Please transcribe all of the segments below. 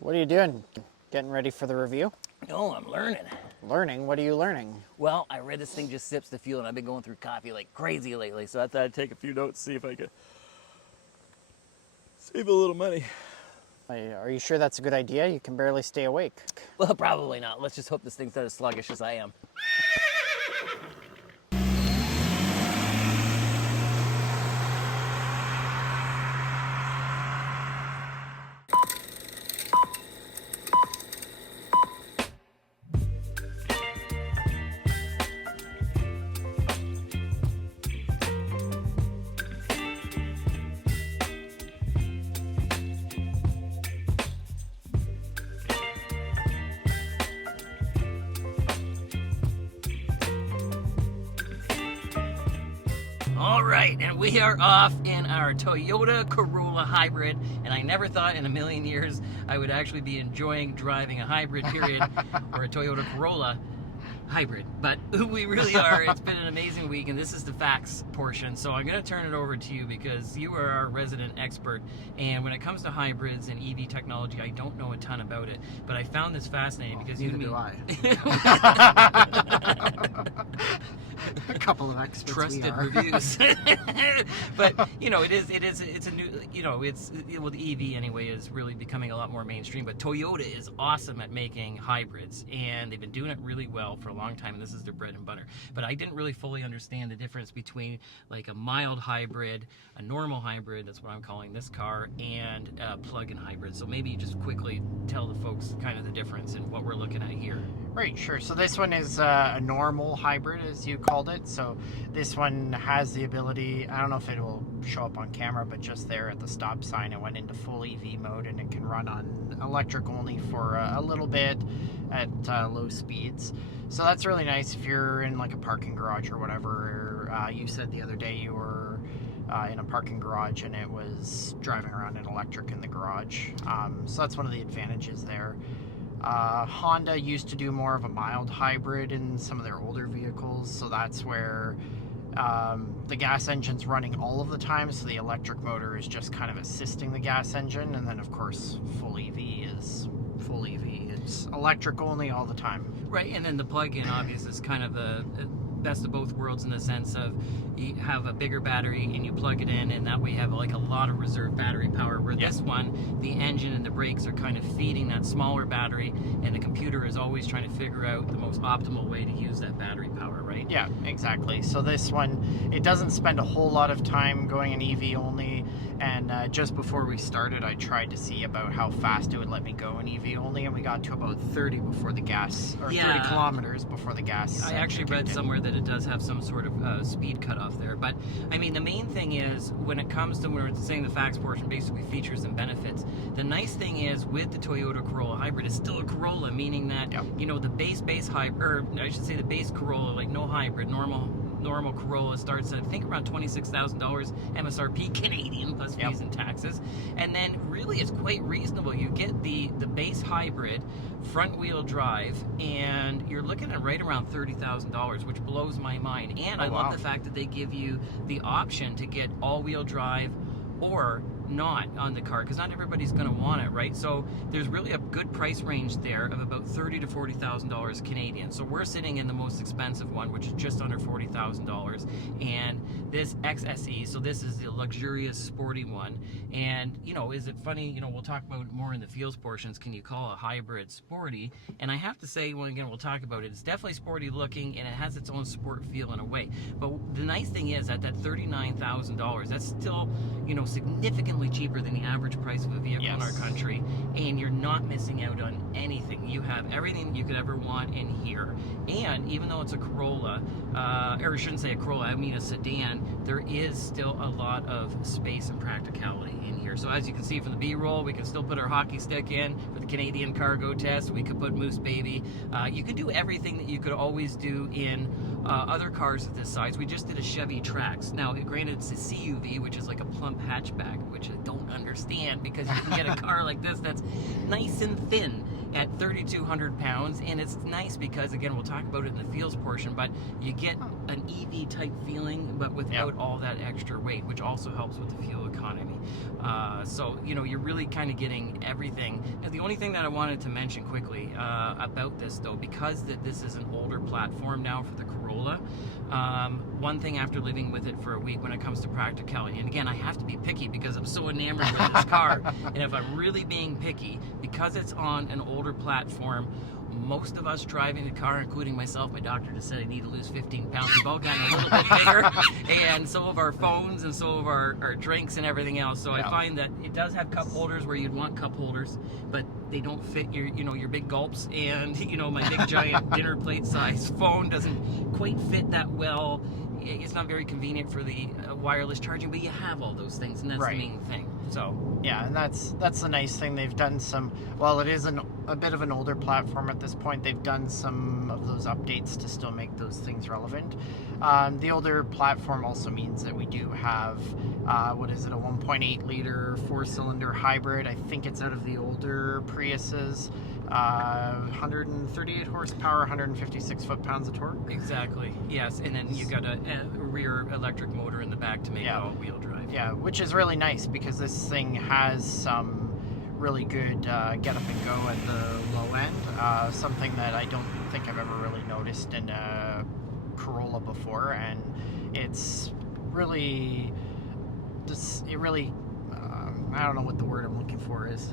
What are you doing? Getting ready for the review? No, I'm learning. Learning? What are you learning? Well, I read this thing just sips the fuel, and I've been going through coffee like crazy lately, so I thought I'd take a few notes, see if I could save a little money. Are you sure that's a good idea? You can barely stay awake. Well, probably not. Let's just hope this thing's not as sluggish as I am. All right, and we are off in our Toyota Corolla Hybrid, and I never thought in a million years I would actually be enjoying driving a hybrid, period, or a Toyota Corolla Hybrid, but we really are. It's been an amazing week, and this is the facts portion, so I'm going to turn it over to you because you are our resident expert, and when it comes to hybrids and EV technology, I don't know a ton about it, but I found this fascinating because Neither do I. A couple of experts. Trusted reviews. But you know, it's a new, you know, well, the EV anyway is really becoming a lot more mainstream, but Toyota is awesome at making hybrids, and they've been doing it really well for a long time, and this is their bread and butter. But I didn't really fully understand the difference between like a mild hybrid, a normal hybrid, that's what I'm calling this car, and a plug-in hybrid. So maybe you just quickly tell the folks kind of the difference in what we're looking at here. Right, sure. So this one is a normal hybrid, as you called it. So this one has the ability, I don't know if it will show up on camera, but just there at the stop sign, it went into full EV mode, and it can run on electric only for a little bit at low speeds. So that's really nice if you're in like a parking garage or whatever. You said the other day you were in a parking garage and it was driving around in electric in the garage. So that's one of the advantages there. Honda used to do more of a mild hybrid in some of their older vehicles, so that's where the gas engine's running all of the time, so the electric motor is just kind of assisting the gas engine, and then of course full EV is full EV. It's electric only all the time. Right, and then the plug-in obviously is kind of a best of both worlds in the sense of you have a bigger battery and you plug it in, and that way you have like a lot of reserve battery power, where this one, the engine and the brakes are kind of feeding that smaller battery, and the computer is always trying to figure out the most optimal way to use that battery power, right? Yeah, exactly. So this one, it doesn't spend a whole lot of time going in EV only, and just before we started I tried to see about how fast it would let me go in EV only, and we got to about 30 before the gas, or 30 kilometers before the gas. I actually read somewhere that it does have some sort of speed cutoff there, but I mean the main thing is when it comes to, when we're saying the facts portion, basically features and benefits, the nice thing is with the Toyota Corolla Hybrid, it's still a Corolla, meaning that you know the base hybrid, or I should say the base Corolla, like no hybrid, normal Corolla starts at I think around $26,000 MSRP Canadian plus fees and taxes, and then really it's quite reasonable. You get the base hybrid front wheel drive, and you're looking at right around $30,000, which blows my mind. And I love the fact that they give you the option to get all-wheel drive or not on the car, because not everybody's going to want it, right? So there's really a good price range there of about $30,000 to $40,000 Canadian. So we're sitting in the most expensive one, which is just under $40,000, and this XSE, so this is the luxurious sporty one. And you know, is it funny, you know, we'll talk about it more in the feels portions, can you call a hybrid sporty? And I have to say, well, again, we'll talk about it, it's definitely sporty looking, and it has its own sport feel in a way. But the nice thing is that $39,000, that's still, you know, significantly cheaper than the average price of a vehicle in our country, and you're not missing out on anything. You have everything you could ever want in here. And even though it's a Corolla, or I shouldn't say a Corolla, I mean a sedan, there is still a lot of space and practicality in here. So as you can see from the B-roll, we can still put our hockey stick in for the Canadian cargo test. We could put Moose Baby. You can do everything that you could always do in other cars of this size. We just did a Chevy Trax. Now, granted, it's a CUV, which is like a plump hatchback, which I don't understand, because you can get a car like this that's nice and thin at 3,200 pounds, and it's nice because, again, we'll talk about it in the feels portion, but you get an EV type feeling, but without all that extra weight, which also helps with the fuel economy. So, you know, you're really kind of getting everything. Now, the only thing that I wanted to mention quickly about this, though, because this is an older platform now for the Corolla, one thing after living with it for a week when it comes to practicality, and again, I have to be picky because I'm so enamored with this car, and if I'm really being picky, because it's on an older platform, most of us driving the car, including myself, my doctor just said I need to lose 15 pounds. We've all gotten a little bit bigger, and some of our phones and some of our drinks and everything else. So I find that it does have cup holders where you'd want cup holders, but they don't fit your, you know, your big gulps, and you know, my big giant dinner plate size phone doesn't quite fit that well. It's not very convenient for the wireless charging, but you have all those things, and that's the main thing. So yeah, and that's the nice thing. They've done some, well, it is a bit of an older platform at this point. They've done some of those updates to still make those things relevant. The older platform also means that we do have what is it, a 1.8 liter 4-cylinder hybrid. I think it's out of the older Priuses. 138 horsepower, 156 foot-pounds of torque. Exactly. Yes, and then you've got a rear electric motor in the back to make it all-wheel drive. Yeah, which is really nice because this thing has some really good get up and go at the low end. Something that I don't think I've ever really noticed in a Corolla before, and it's really I don't know what the word I'm looking for is.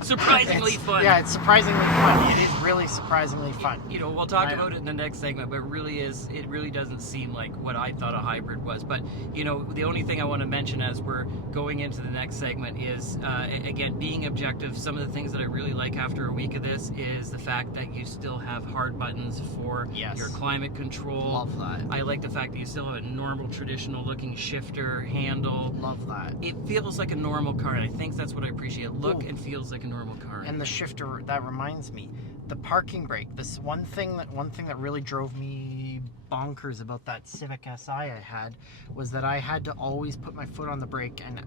Surprisingly fun. Yeah, it's surprisingly fun. It is really surprisingly fun. You know, we'll talk about it in the next segment, but it really doesn't seem like what I thought a hybrid was. But, you know, the only thing I want to mention as we're going into the next segment is, again, being objective. Some of the things that I really like after a week of this is the fact that you still have hard buttons for your climate control. Love that. I like the fact that you still have a normal, traditional looking shifter handle. Love that. It feels like a normal car, and I think that's what I appreciate. Look and feels like a normal car. And the shifter, that reminds me, the parking brake. This one thing that really drove me bonkers about that Civic Si I had was that I had to always put my foot on the brake and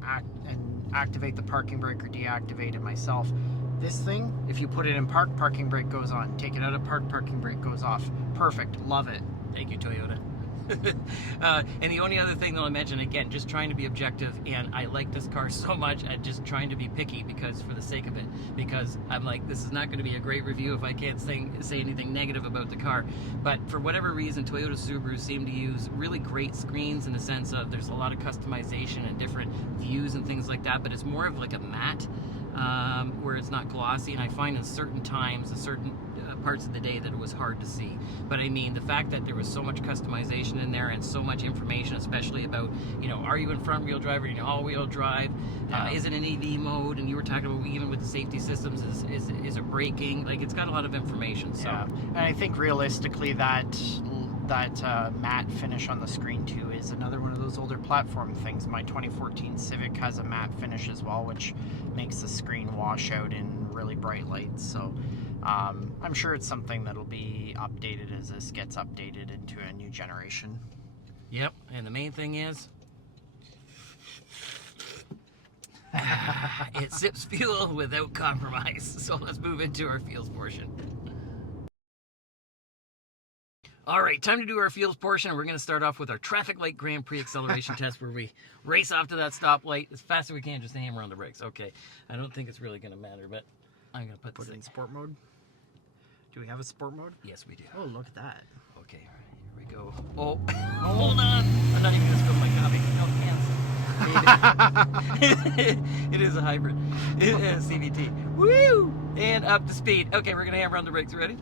activate the parking brake or deactivate it myself. This thing, if you put it in park, parking brake goes on. Take it out of park, parking brake goes off. Perfect. Love it. Thank you, Toyota. And the only other thing that I'll mention, again, just trying to be objective, and I like this car so much, I'm just trying to be picky because for the sake of it, because I'm like, this is not going to be a great review if I can't say anything negative about the car. But for whatever reason, Toyota Subaru seem to use really great screens in the sense of there's a lot of customization and different views and things like that, but it's more of like a matte, where it's not glossy, and I find in certain times, certain parts of the day that it was hard to see. But I mean, the fact that there was so much customization in there and so much information, especially about, you know, are you in front wheel drive or in all-wheel drive? Is it an EV mode? And you were talking about even with the safety systems, is it braking? Like, it's got a lot of information. So. Yeah, and I think realistically that matte finish on the screen too is another one of those older platform things. My 2014 Civic has a matte finish as well, which makes the screen wash out in really bright lights. So I'm sure it's something that'll be updated as this gets updated into a new generation. Yep, and the main thing is it sips fuel without compromise. So let's move into our feels portion. All right, time to do our feels portion. We're going to start off with our traffic light Grand Prix acceleration test, where we race off to that stoplight as fast as we can, just to hammer on the brakes. Okay, I don't think it's really going to matter, but I'm going to put it in sport mode. Do we have a sport mode? Yes, we do. Oh, look at that. Okay, here we go. Oh, hold on. I'm not even going to spill my coffee. No, cancel. It is a hybrid. It is CVT. Woo! And up to speed. Okay, we're going to hammer on the brakes. Ready?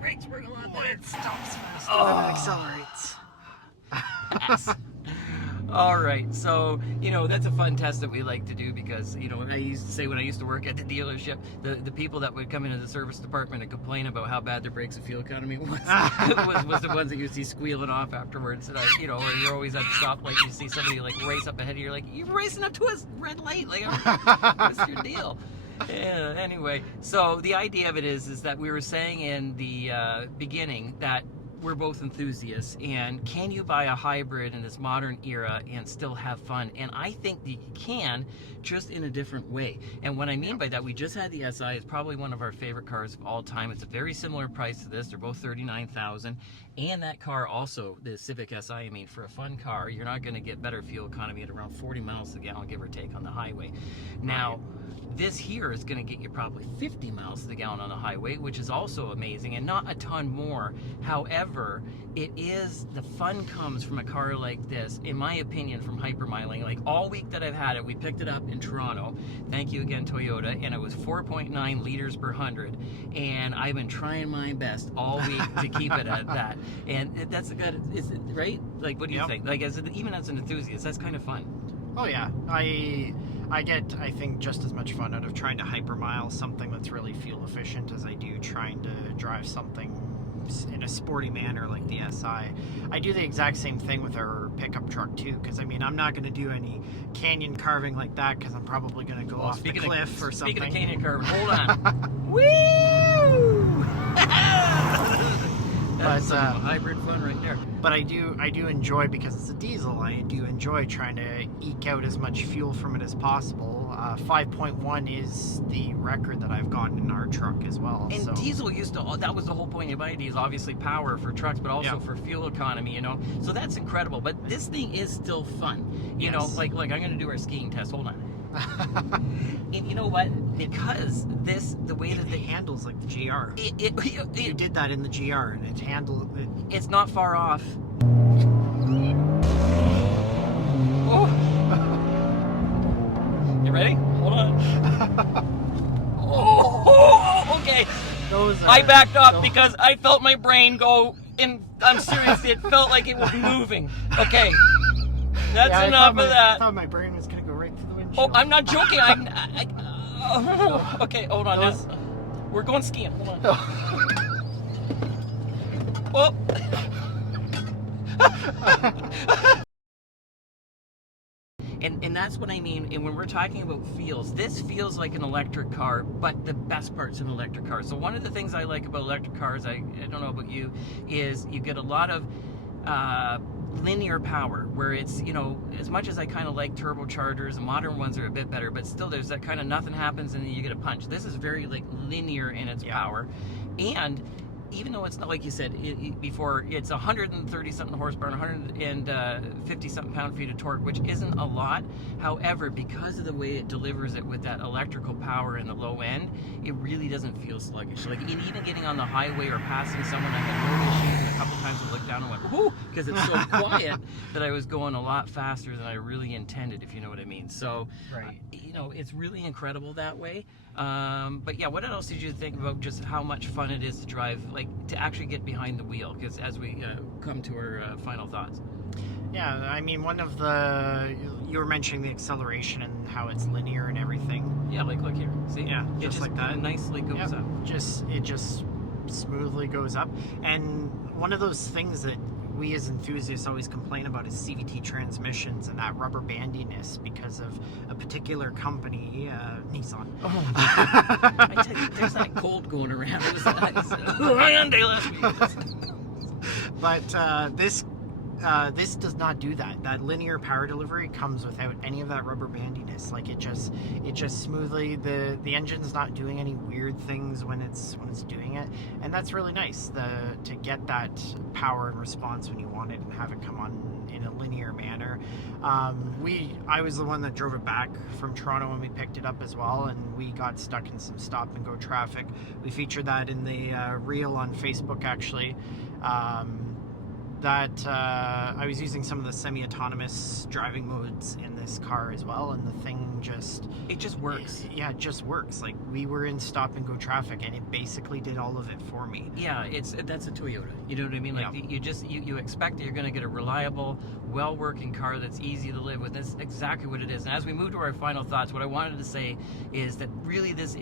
Brakes work a lot better. It stops faster than it accelerates. Yes. All right, so, you know, that's a fun test that we like to do because, you know, I used to say when I used to work at the dealership, the people that would come into the service department and complain about how bad their brakes and fuel economy was the ones that you see squealing off afterwards. And you know, or you're always at the stoplight, you see somebody like race up ahead of you, you're like, you're racing up to a red light, like, what's your deal? Yeah, anyway, so the idea of it is that we were saying in the beginning that we're both enthusiasts, and can you buy a hybrid in this modern era and still have fun? And I think that you can, just in a different way. And what I mean by that, we just had the SI. It's probably one of our favorite cars of all time. It's a very similar price to this. They're both $39,000. And that car also, the Civic Si, I mean, for a fun car, you're not going to get better fuel economy at around 40 miles a gallon, give or take, on the highway. Now, this here is going to get you probably 50 miles to the gallon on the highway, which is also amazing, and not a ton more. However, it is, the fun comes from a car like this, in my opinion, from hypermiling. Like, all week that I've had it, we picked it up in Toronto. Thank you again, Toyota. And it was 4.9 liters per 100. And I've been trying my best all week to keep it at that. And that's a good, is it right? Like, what do you think? Like, even as an enthusiast, that's kind of fun. Oh yeah, I get, I think, just as much fun out of trying to hypermile something that's really fuel efficient as I do trying to drive something in a sporty manner like the SI. I do the exact same thing with our pickup truck too, because I mean, I'm not going to do any canyon carving like that, because I'm probably going to go off the cliff or something. Speaking of canyon carving, hold on. Woo! That's some hybrid fun right there. But I do enjoy, because it's a diesel, I do enjoy trying to eke out as much fuel from it as possible. 5.1 is the record that I've gotten in our truck as well. And so. Diesel used to, that was the whole point of buying diesel, obviously power for trucks, but also for fuel economy, you know. So that's incredible. But this thing is still fun. You know, like I'm going to do our skiing test. Hold on. And you know what? Because the way that it handles like the GR. You did that in the GR, and it handled it. It's not far off. Oh. You ready? Hold on. Oh, okay. I backed up because I felt my brain go, and I'm serious, it felt like it was moving. Okay. That's enough of that. I thought my brain was going to go right through the windshield. Oh, I'm not joking. Okay, hold on. We're going skiing. Hold on. Oh. And that's what I mean. And when we're talking about feels, this feels like an electric car, but the best part's an electric car. So one of the things I like about electric cars, I don't know about you, is you get a lot of linear power, where it's, you know, as much as I kind of like turbochargers, and modern ones are a bit better, but still there's that kind of nothing happens and then you get a punch. This is very like linear in its power. And even though it's not, like you said before, it's 130 something horsepower and 150 something pound-feet of torque, which isn't a lot. However, because of the way it delivers it with that electrical power in the low end, it really doesn't feel sluggish. Like, and even getting on the highway or passing someone, I had no issues. And a couple times I looked down and went, whoo, because it's so quiet that I was going a lot faster than I really intended, if you know what I mean. So, you know, it's really incredible that way. But yeah, what else did you think about just how much fun it is to drive, like to actually get behind the wheel? Because as we come to our final thoughts. Yeah, I mean, one of the, you were mentioning the acceleration and how it's linear and everything. Yeah, like look here. See? Yeah, just like that. Nicely goes up. It just smoothly goes up. And one of those things that we as enthusiasts always complain about is CVT transmissions and that rubber bandiness because of a particular company, Nissan. Oh, I tell you, there's that cold going around. It was Hyundai last week. But this does not do that. That linear power delivery comes without any of that rubber bandiness. Like it just smoothly, the engine's not doing any weird things when it's doing it, and that's really nice. To get that power and response when you want it and have it come on in a linear manner. I was the one that drove it back from Toronto when we picked it up as well, and we got stuck in some stop and go traffic. We featured that in the reel on Facebook actually. That I was using some of the semi-autonomous driving modes in this car as well, and the thing it just works. Yeah, it just works. Like, we were in stop and go traffic and it basically did all of it for me. Yeah, that's a Toyota. You know what I mean? Like, you expect that you're going to get a reliable, well-working car that's easy to live with. That's exactly what it is. And as we move to our final thoughts, what I wanted to say is that really this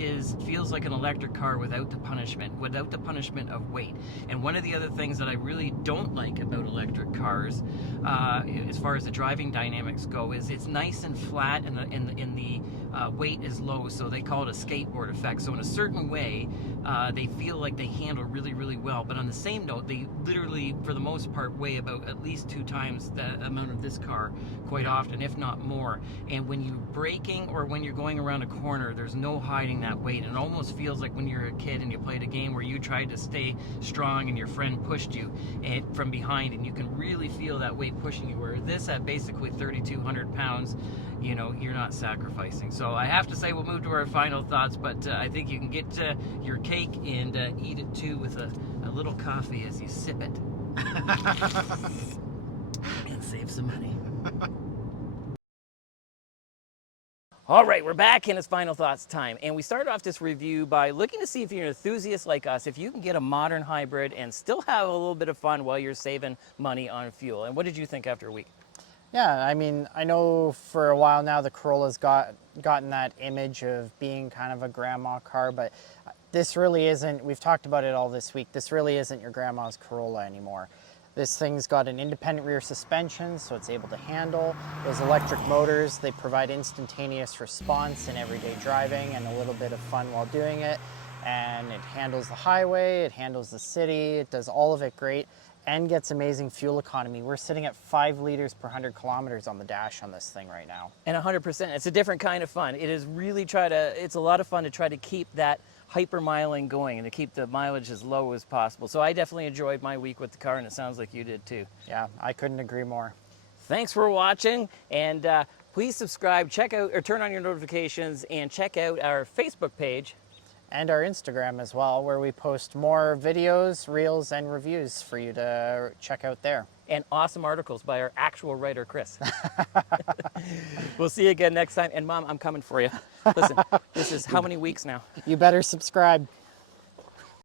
feels like an electric car without the punishment of weight. And one of the other things that I really don't like about electric cars, as far as the driving dynamics go, is it's nice and flat, and the weight is low, so they call it a skateboard effect. So in a certain way, they feel like they handle really, really well. But on the same note, they literally, for the most part, weigh about at least 2 times the amount of this car, quite often, if not more. And when you're braking or when you're going around a corner, there's no hiding that weight. And it almost feels like when you're a kid and you played a game where you tried to stay strong and your friend pushed you from behind, and you can really feel that weight pushing you. Where this, at basically 3,200 pounds, you know, you're not sacrificing. So I have to say, we'll move to our final thoughts, but I think you can get your cake and eat it too with a little coffee as you sip it. And save some money. All right, we're back and it's final thoughts time. And we started off this review by looking to see if you're an enthusiast like us, if you can get a modern hybrid and still have a little bit of fun while you're saving money on fuel. And what did you think after a week? Yeah, I mean, I know for a while now the Corolla's gotten that image of being kind of a grandma car, but this really isn't. We've talked about it all this week. This really isn't your grandma's Corolla anymore. This thing's got an independent rear suspension, so it's able to handle. Those electric motors, they provide instantaneous response in everyday driving and a little bit of fun while doing it. And it handles the highway, it handles the city, it does all of it great, and gets amazing fuel economy. We're sitting at 5 liters per 100 kilometers on the dash on this thing right now. And 100%, it's a different kind of fun. It is really it's a lot of fun to try to keep that hyper-miling going and to keep the mileage as low as possible. So I definitely enjoyed my week with the car, and it sounds like you did too. Yeah, I couldn't agree more. Thanks for watching, and please subscribe, check out, or turn on your notifications, and check out our Facebook page. And our Instagram as well, where we post more videos, reels, and reviews for you to check out there. And awesome articles by our actual writer, Chris. We'll see you again next time. And Mom, I'm coming for you. Listen, this is how many weeks now? You better subscribe.